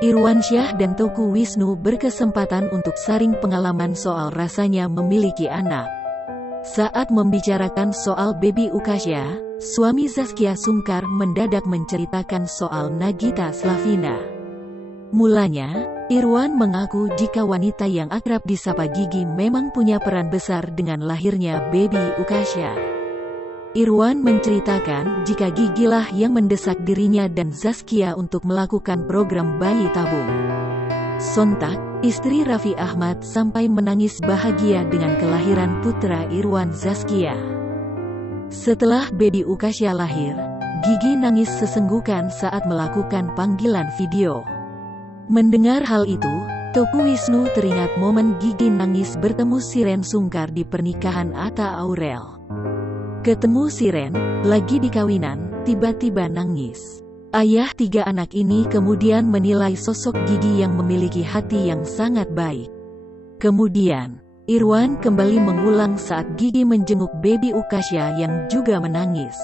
Irwansyah dan Teuku Wisnu berkesempatan untuk sharing pengalaman soal rasanya memiliki anak. Saat membicarakan soal baby Ukasya, suami Zaskia Sungkar mendadak menceritakan soal Nagita Slavina. Mulanya, Irwan mengaku jika wanita yang akrab disapa Gigi memang punya peran besar dengan lahirnya baby Ukasya. Irwan menceritakan jika Gigilah yang mendesak dirinya dan Zaskia untuk melakukan program bayi tabung. Sontak, istri Raffi Ahmad sampai menangis bahagia dengan kelahiran putra Irwan Zaskia. Setelah baby Ukasya lahir, Gigi nangis sesenggukan saat melakukan panggilan video. Mendengar hal itu, Teuku Wisnu teringat momen Gigi nangis bertemu Shireen Sungkar di pernikahan Atta Aurel. Ketemu Shireen, lagi di kawinan, tiba-tiba nangis. Ayah 3 anak ini kemudian menilai sosok Gigi yang memiliki hati yang sangat baik. Kemudian, Irwan kembali mengulang saat Gigi menjenguk baby Ukasya yang juga menangis.